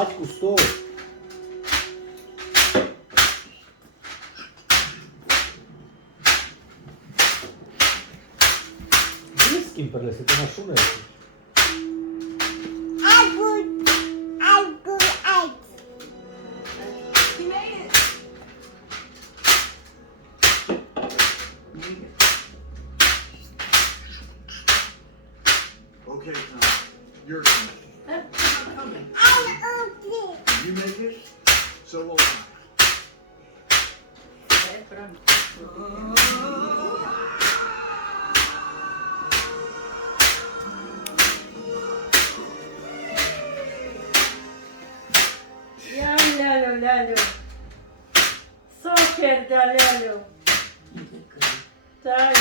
Батьку, стой. З ким перелися? Ти на шумець. He made it. Okay, Tom. Your turn. That's not coming. If you make it, so will I. Okay, but I'm... Я лялю. Сокер да лялю. Та